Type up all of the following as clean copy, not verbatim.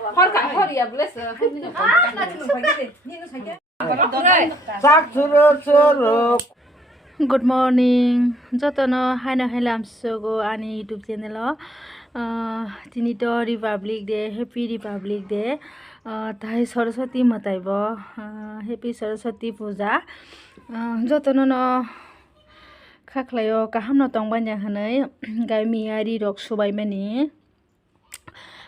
허리가 허리야 블레스. 아, 나 지금 가게. 니는 살게. 싹 주르주르. Good morning. Jotono haina hailam sogo ani YouTube channel o. Tini to Republic Day, Happy Republic Day. Tai Saraswati matai bo. Happy Saraswati Puja. Jotono no khaklayo kaham no tongbanya hanai gaimi ari rok subai mani.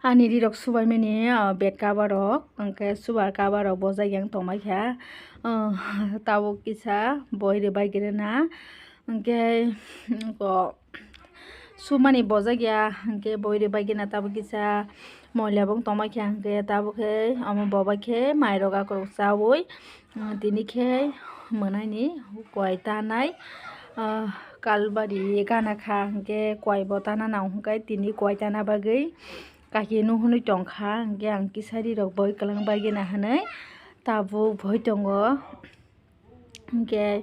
Ani rirok subai mani bed cover rok angke subar cover rok bojai yang tongmai kha tabo kisa boy re bai gerena angke ko sumani bojai ya angke boy re bai gena tabo kisa moila bong tongmai kha angke tabo khe amo boba khe mairoga korok chawoi tini khe monai koi tanai kalbari gana kha angke koi botana nang hungkai tini koi tana bagai kaki nuhuni tongkha angke ang kisari rok boi kalang bai gena hanai tabo boi tongo angke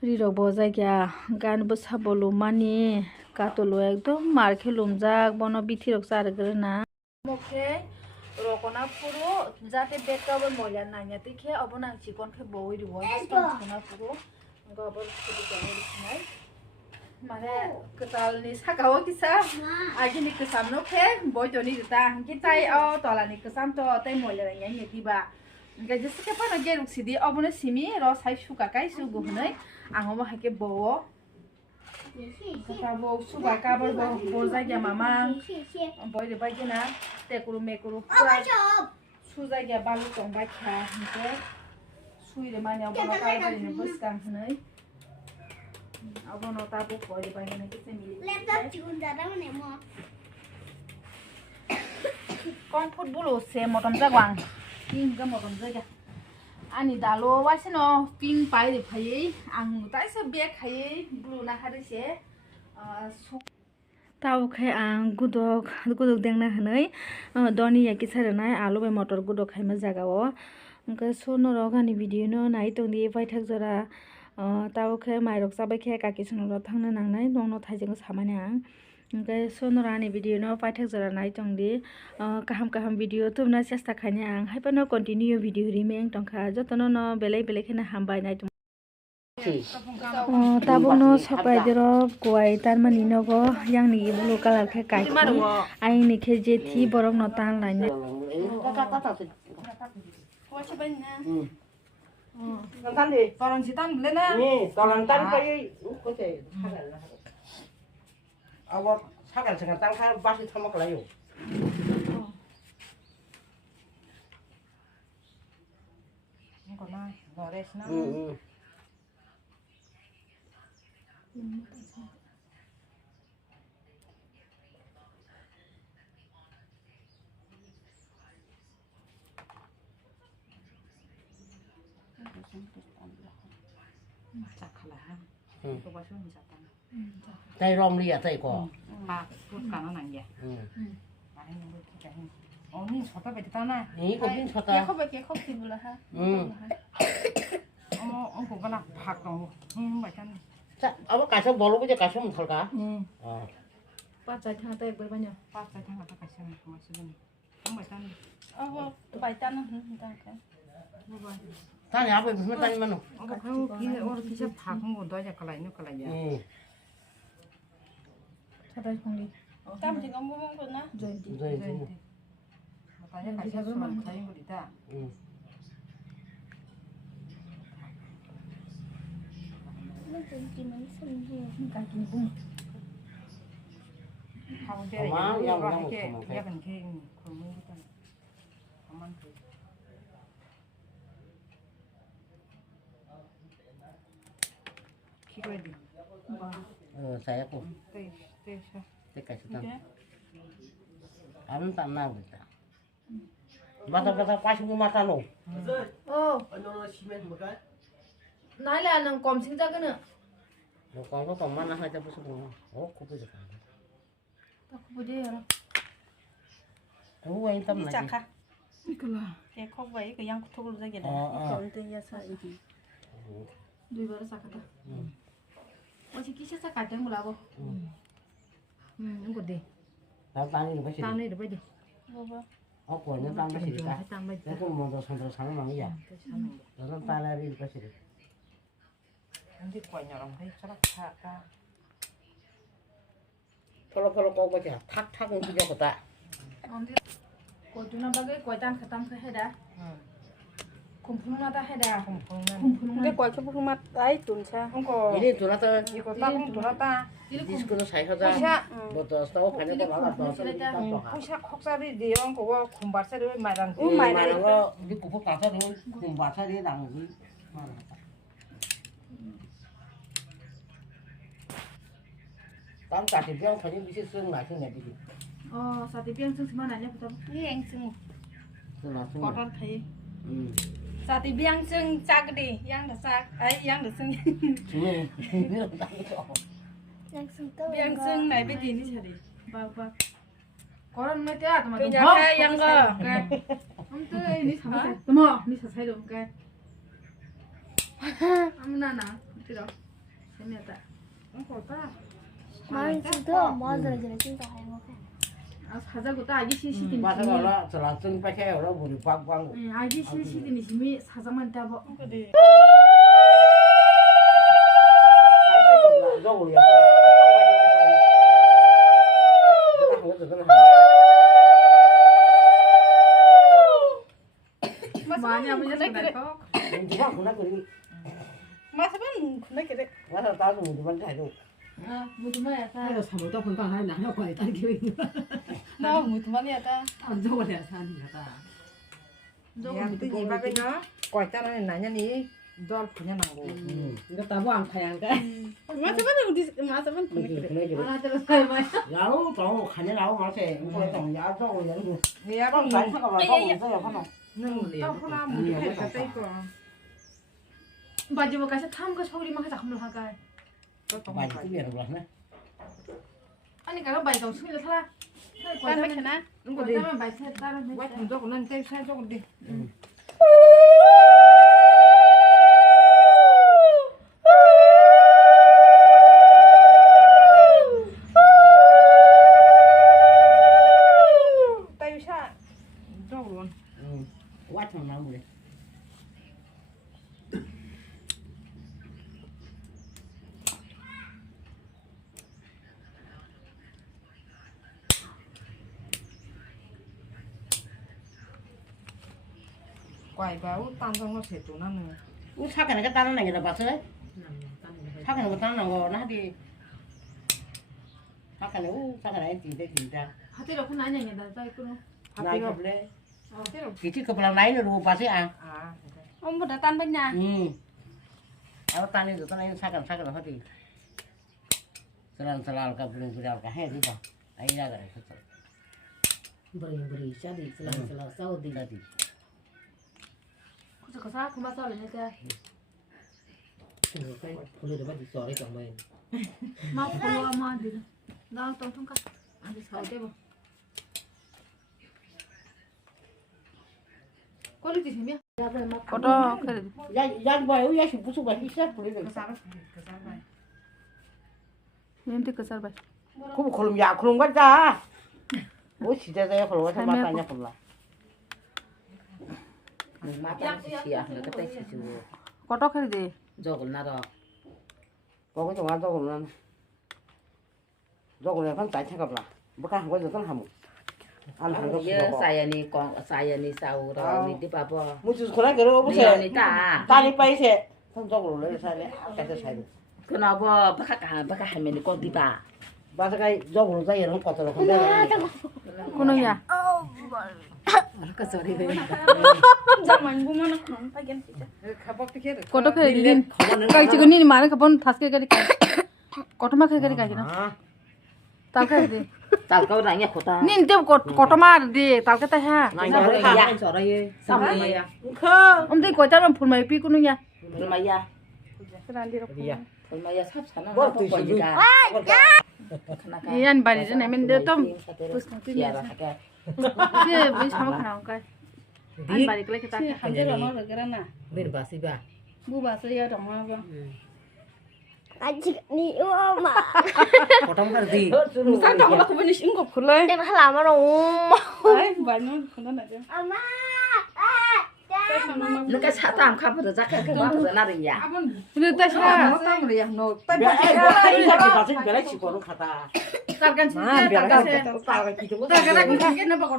rirok bojai ya gan bo sabolo mani katolo ekdom markhe lumjak bono bithi rok chargrena mokhe rokona puro jate beka bo moila nanya tikhe obona chikon khe boi riwo chikona puro gobor khudi jani nai mane ketalni sakao kisa agini kesamno khe boi toni dita kitai o tolani kesam to tai moila nanya netiba ga jeske pana geruk sidi obone simi ro sai suka kai sugu hunai angomo hake bowo Kabo suba kabar bozai ya mama boy de bagina tekuru mekuru suza ya balu tong ba kha hinte sui de manya bono kabar ni buskang hunai abono tabu boy de bagina kise mili laptop chun dada mane mo kon football se motom jagwang king ga motom jaga ani dalo wasino ping pai de phai ang tai se bag khai blue na hare se tau khai ang gudok dengna hanai doni ya kisarnai alu bai motor gudok khai ma jaga o angka sono rogani video no nai tongdi pai thak jora tau khai mairok sabai khai kaki sono ro thangna nangnai nongno thaijeng samane ang angka sono rani video no pai thak jora nai tongdi kaham video tumna chesta khani ang haipano continue video rimeng tongkha jotono no belai khena hambai nai tabukno sapai dero kowai tanmani nogo yangni blue color khe kai aini khe jethi borok no tan laina Tolong sitan beli na. 니 tolong tan kai kote awak sagal sengat tang kha basi thamak layo Kona lores na. tay rom lia tay ko Put kana nang ya. Ni chota be ta na. ni ko bin chota Ya khop be khop tin bula ha. Ông cũng có làm phạt rồi, vậy cho nên. 자 아마 가서 뭘로 그저 가시면 털까 pa chai tha tai bai banya Phát ra thằng là ta phải xem không phải xem. Không phải chân. Bài chân nó ta cái. 다니 앞에 무슨 다니면 그 기회 오늘 기사 박은 거 너야 갈라이노 갈라이야. chadai khongli 땀 지금 뭐 먹었나? jointi 나야 같이 술 타인 거리다. kaki bung 하고 제 약간 개 그런 거 있잖아. 가만 둬. 키로에 돼. saya aku 네. dekat situ anu tak nahu kita mata pas mata lo nai la nang kom sing ja gana lo kalau to mana aja busuk oh kupu je ta khu de ya tu yang tam lagi Chaka. Cái khóc vậy cái yang thu ra cái này. kon te ya sa idi dui bar sakata o chi kisa sa kateng bulabo ngode tani ni pasti tani de bai de Vâng vâng. 거는 딴 것이니까. 내가 먼저 손으로 사는 놈이야. 너는 딸아리 것이래. 근데 거냐랑 해 저렇게 다 펄럭펄럭 꼬꼬지. 탁탁은 그려보다. Kau bagai kau tang ketam ke heda. Kumpul nata heda. 근데 거기 부르면 아이 돈차 그거 이리 돌아서 이거 따고 돌았다 디스크는 사이하자. 뭐또 싸워 파는 거 나가서 호샤 혹사리 내용 그거 군바사를 말한 말하는 거 우리 국보 가서도 군바사리 나오지. 땀까지 병 터진 미시 쓰는 나신 내 비디. Sate piang sung semana nya betul. Yang sung 쓰나 쓰나. Kotor kai. sate biang sung cak deh, yang dah sak, yang dah sung, 주에 이런 땅이죠. biang sung này bây giờ đi chơi đi. Ba. Koran mai te atma. Bây giờ cái yang cơ. Am te ni sama. Tama ni sa sai dom kai. Am na na. Tiro. Semeta. 그거 따 마음이 들어 뭐하더라 저래 진짜 행복해. 사자고 다 아기 시시디. 맞아라. 저라 좀 빼세요. 우리 광광. 아기 시시디 미심이 사자만 따버. 그래 많이 아버지 그래. Masa pun kena kira. 무드마야 사. 그래서 사모도 건강 하나 하고 있다 기회가 Nah, mutu mana ya ta? 안 좋아야 사니까. 야 근데 이 밥에 나 거있잖아 나냐니 널 그냥 나고 이거 다뭐 안 파양가. Masa pun masa pun kena kira. 하나 들어 살 마이. 야로 또 간이 나오고 말세. 이거 좀 야로 연구. 야 좀 그럼 잘 사가 봐. 있어요, 하나. 또 하나 뭐 갖다 있고 바지 뭐 가서 탐거 소리만 하자 한번 하가. 또 많이 뜨면 그러네. 아니 가가 바이 좀 숨이 살아. Kan macam mana? 이거 그 내 다음에 바이 세 따로 해. 왜 저거는 때 살저건데 따유샤 저거는 와청 나무래. quài báo tan trong nó sẽ tụ nó nữa 우 사가는 거 따는 게 봤어요? 사가는 거 따는 거 나디. 사가는 우 사가는 진짜. 하대로 큰 아니야 나 따이 끊어. 나이 그래. thế 기티 그랑 나이는 로 봤어요? à Ông bữa đã tan bên nhà. 아, 따는 거 따는 사가는 하디. 살랑살랑가 부릉부릉가 해 디가. 아이라 그래. 버리 샤디 슬라슬라 사우디. 디가디. 그저 그 사람 그만 썰어 내가. 그 폴리도 받이 쏘리 정말. 막 보러 아마 들. 나 통통가. 아니 사대 봐. 퀄리티 재미야? có cái 야 봐요. 야 무슨 거 있어? 그래. cái sao vậy em thích cái sao vậy? 그럼 그럼 야 그런 거다. 뭐 시대에 그런 거 맞다냐 몰라. 맞다 시야. 내가 때 시주. có đó cái gì 저걸 나도 그거 좀 와서 그러면 저거 내가 잘 챙겨봐. 뭐가 한 거지 좀 하면. 안 하는 여 거. 사야니 공 사야니 사우라 니디 바보. 무슨 그래 그러 보세요. 미연이 따. 딸이 빠이세. 손적으로 내려 사네. 아까도 사네. 그나보 바카 할머니 꼬디 바. 맞아가 저거로 다 이런 것들을 근데 코너야 아까 소리 왜. Zaman bu mana kena bagian kita. có cái gì cái chỉ có nhìn mà nó không thắt cái có tao mà cái gì nó tao cái gì 딸거 나냐 고다. nhìn tiêu có tao mà đi tao cái tay ha 야 저러예. 삼마야. ông thấy có cháu làm phun mày pi cô nha 얼마야? 어디야? 얼마야? 삽사나. 뭐 드시고? đi ăn bài này này mình đưa tôm 시야라 하게. kia với sao mà khảo cái ăn bài cái cái Hadir orang orang kerana. 면 바시바. Bu bahasa ya dong apa? 아직 니 엄마. 보통 그러지. 산다 보다 그분이 신고 그래. 내가 하려면 엄마. 아이 많이 그러나 좀. 엄마. nó cái xã tam khắp rồi chắc cái bác rồi nào rồi ya 근데 다시 못 담으려. 너 야, 이거 같이 별에 치고는 가다. 깔간 진짜 깔간. 따가 기둥. 깔간 이게 나 봐.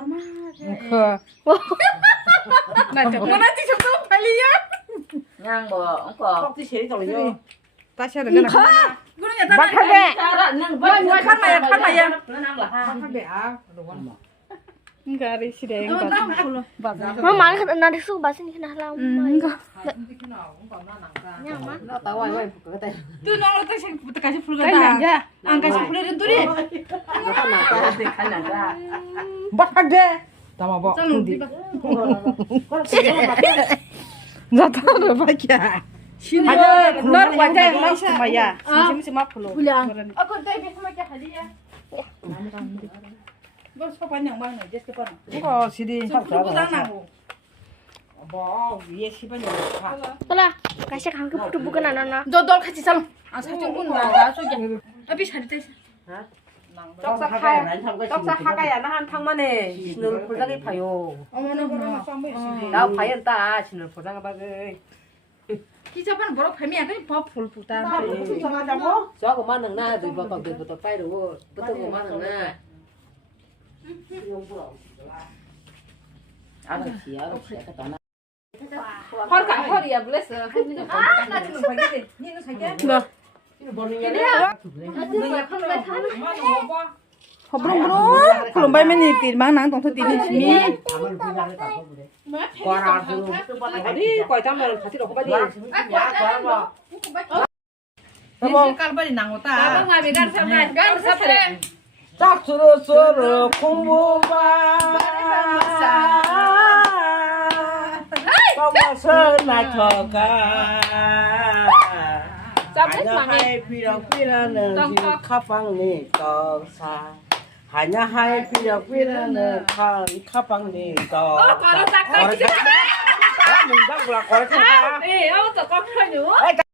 나 저거 나 뒤져서 빨리야. ngang bò ông cò 꺾지 제일 떨려. 다시 하는 거나. 그러냐 나. ngang bò 칼마야 칼마야. nó ngang là ha 가리 시대. 엄마 나한테 쑥 맛있는 게 하려고. 나 따와 이거 그때. 또 나로 다시 부터까지 풀거다. 안 가시 풀는 둘이. khăn là ra 못하게. 담아 봐. 나 타러 봐야. 아니, 너 완전 마야. 심심 막 풀어. Aku tadi sama ke hadiah. 뭐 소반양 많이 이제 그 봐라. 이거 시리 그거 나나고. 뭐 위에 시반이 봐. Tolong, kasih kangen buku bukan anak-anak. 너도 같이 살아. 아 사정군 나 저기. 아비 잘 돼. 떡사 하가야 나 한 탕만에 신을 불닭이 파요. 어머나 그러나 쌈이 시대. 나 파연다 신을 불닭 바그. 기자반 뭐라 패미야 그 법풀 부다. 정하자고? cho của mang na rồi vào từ vào tay rồi bắt đầu của mang na ăn được xía cái tao na 허리가 허리야 블레스. 나 지금 봐야지. 니는 살게. 너. 허브렁브렁 그럼 발면이 띠망 난 동서 띠는 짐이. 과라 어디 과자면 같이 넣고 빨리. 야 과라. 뭐 깔발이 나오다. 나가 비단 삼가 간 사태. 짝수로 공부가 떠마서 나쳐가 하냐 할 필요는 카방니 떡사 하냐 할 필요는 카방니 떡 바로 딱 아, 뭔가 뭐라 거라 에, 아무것도 깜짝이야.